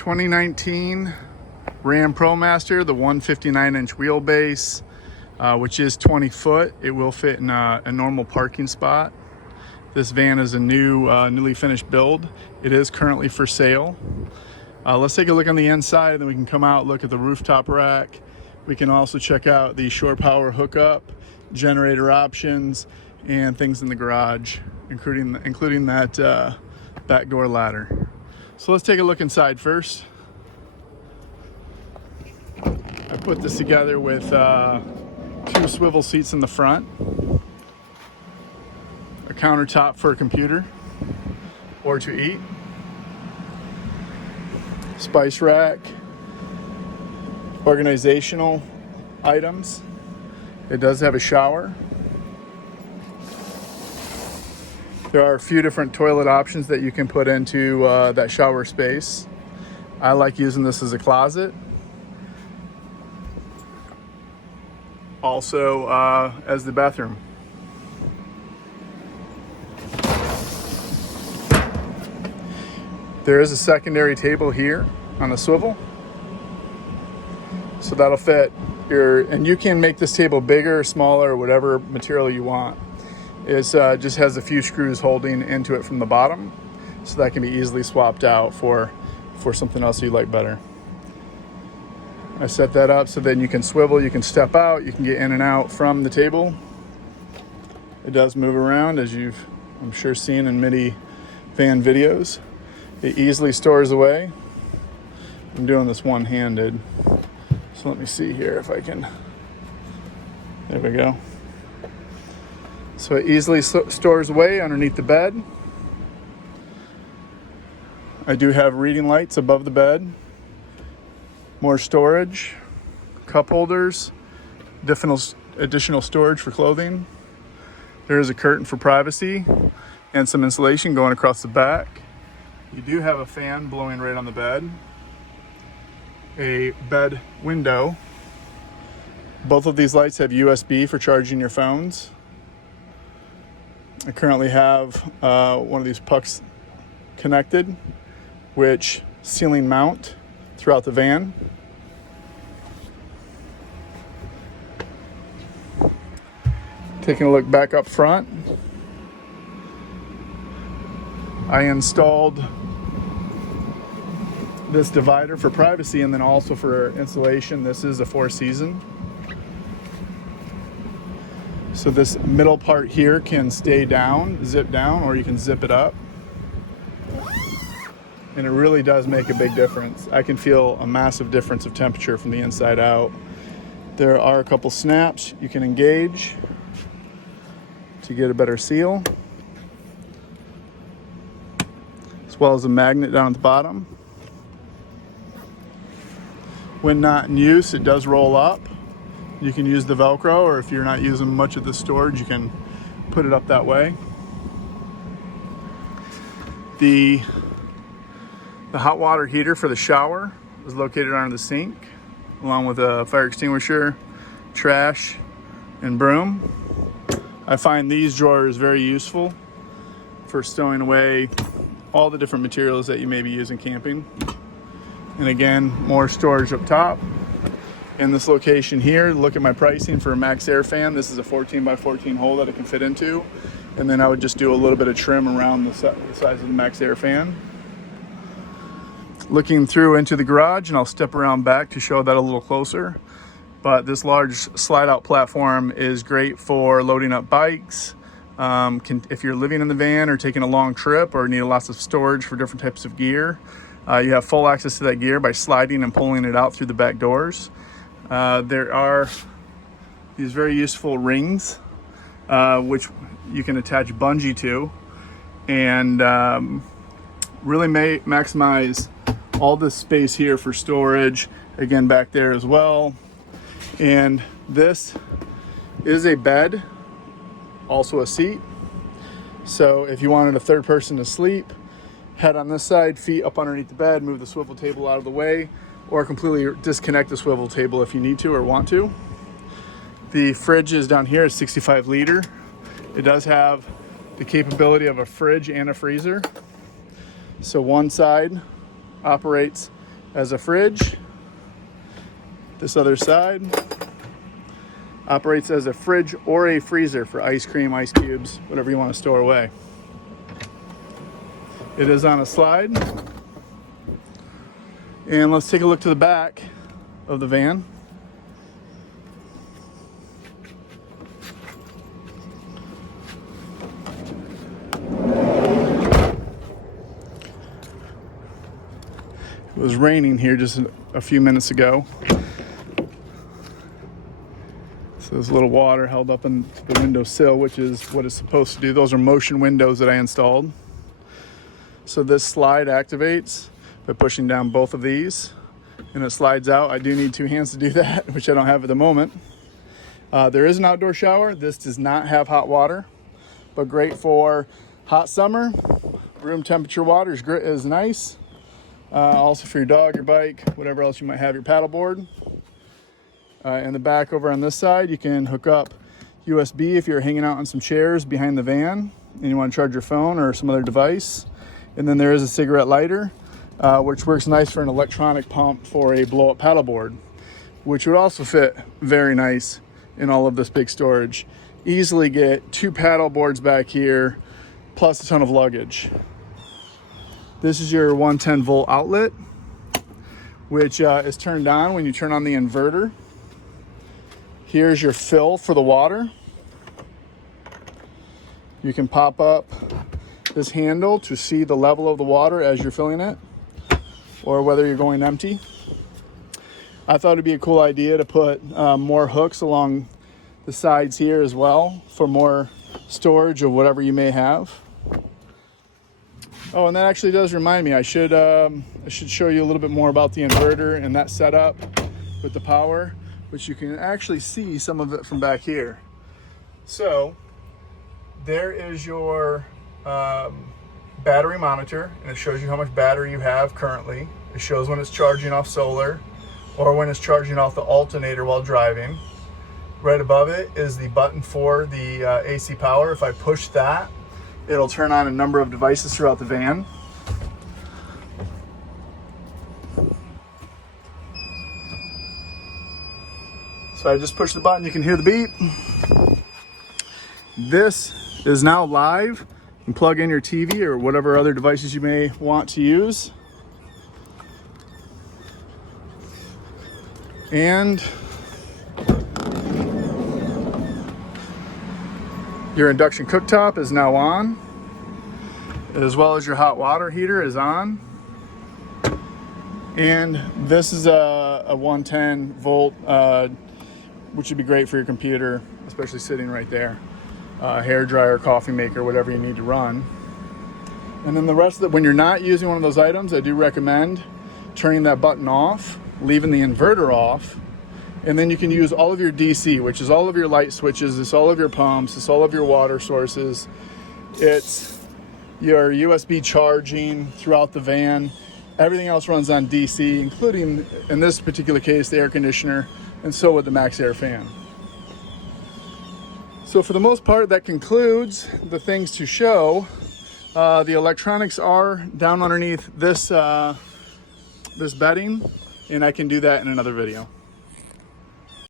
2019 Ram Promaster, the 159-inch wheelbase, which is 20 foot. It will fit in a normal parking spot. This van is a newly finished build. It is currently for sale. Let's take a look on the inside, then we can come out, look at the rooftop rack. We can also check out the shore power hookup, generator options, and things in the garage, including that back door ladder. So let's take a look inside first. I put this together with 2 swivel seats in the front, a countertop for a computer or to eat, spice rack, organizational items. It does have a shower. There are a few different toilet options that you can put into that shower space. I like using this as a closet. Also as the bathroom. There is a secondary table here on the swivel. So that'll fit and you can make this table bigger, smaller, whatever material you want. It just has a few screws holding into it from the bottom, so that can be easily swapped out for something else you like better. I set that up so then you can swivel, you can step out, you can get in and out from the table. It does move around, as you've, I'm sure, seen in many van videos. It easily stores away. I'm doing this one-handed, so let me see here if I can. There we go. So it easily stores away underneath the bed. I do have reading lights above the bed. More storage, cup holders, additional storage for clothing. There is a curtain for privacy and some insulation going across the back. You do have a fan blowing right on the bed. A bed window. Both of these lights have USB for charging your phones. I currently have one of these pucks connected, which ceiling mount throughout the van. Taking a look back up front, I installed this divider for privacy and then also for insulation. This is a 4-season. So this middle part here can stay down, zip down, or you can zip it up. And it really does make a big difference. I can feel a massive difference of temperature from the inside out. There are a couple snaps you can engage to get a better seal, as well as a magnet down at the bottom. When not in use, it does roll up. You can use the Velcro, or if you're not using much of the storage, you can put it up that way. The hot water heater for the shower is located under the sink, along with a fire extinguisher, trash, and broom. I find these drawers very useful for stowing away all the different materials that you may be using camping. And again, more storage up top. In this location here, look at my pricing for a Max Air fan. This is a 14x14 hole that it can fit into. And then I would just do a little bit of trim around the size of the Max Air fan. Looking through into the garage, and I'll step around back to show that a little closer. But this large slide out platform is great for loading up bikes. If you're living in the van or taking a long trip or need lots of storage for different types of gear, you have full access to that gear by sliding and pulling it out through the back doors. There are these very useful rings, which you can attach bungee to, and really maximize all this space here for storage. Again, back there as well. And this is a bed, also a seat. So if you wanted a third person to sleep, head on this side, feet up underneath the bed, move the swivel table out of the way, or completely disconnect the swivel table if you need to or want to. The fridge is down here, 65 liter. It does have the capability of a fridge and a freezer. So one side operates as a fridge. This other side operates as a fridge or a freezer for ice cream, ice cubes, whatever you want to store away. It is on a slide. And let's take a look to the back of the van. It was raining here just a few minutes ago. So there's a little water held up in the windowsill, which is what it's supposed to do. Those are motion windows that I installed. So this slide activates by pushing down both of these, and it slides out. I do need two hands to do that, which I don't have at the moment. There is an outdoor shower. This does not have hot water, but great for hot summer. Room temperature water is nice. Also for your dog, your bike, whatever else you might have, your paddleboard. In the back over on this side, you can hook up USB if you're hanging out on some chairs behind the van and you want to charge your phone or some other device. And then there is a cigarette lighter, which works nice for an electronic pump for a blow-up paddleboard, which would also fit very nice in all of this big storage. Easily get 2 paddle boards back here, plus a ton of luggage. This is your 110 volt outlet, which is turned on when you turn on the inverter. Here's your fill for the water. You can pop up this handle to see the level of the water as you're filling it, or whether you're going empty. I thought it'd be a cool idea to put more hooks along the sides here as well for more storage of whatever you may have. Oh, and that actually does remind me, I should show you a little bit more about the inverter and that setup with the power, which you can actually see some of it from back here. So there is your battery monitor, and it shows you how much battery you have currently. It shows when it's charging off solar or when it's charging off the alternator while driving. Right above it is the button for the AC power. If I push that, it'll turn on a number of devices throughout the van. So I just push the button, you can hear the beep. This is now live. You can plug in your TV or whatever other devices you may want to use. And your induction cooktop is now on, as well as your hot water heater is on. And this is a 110 volt, which would be great for your computer, especially sitting right there. Hair dryer, coffee maker, whatever you need to run. And then the rest of it, when you're not using one of those items, I do recommend turning that button off, leaving the inverter off, and then you can use all of your DC, which is all of your light switches, it's all of your pumps, it's all of your water sources, it's your USB charging throughout the van. Everything else runs on DC, including, in this particular case, the air conditioner, and so would the Max Air fan. So for the most part, that concludes the things to show. The electronics are down underneath this, this bedding, and I can do that in another video.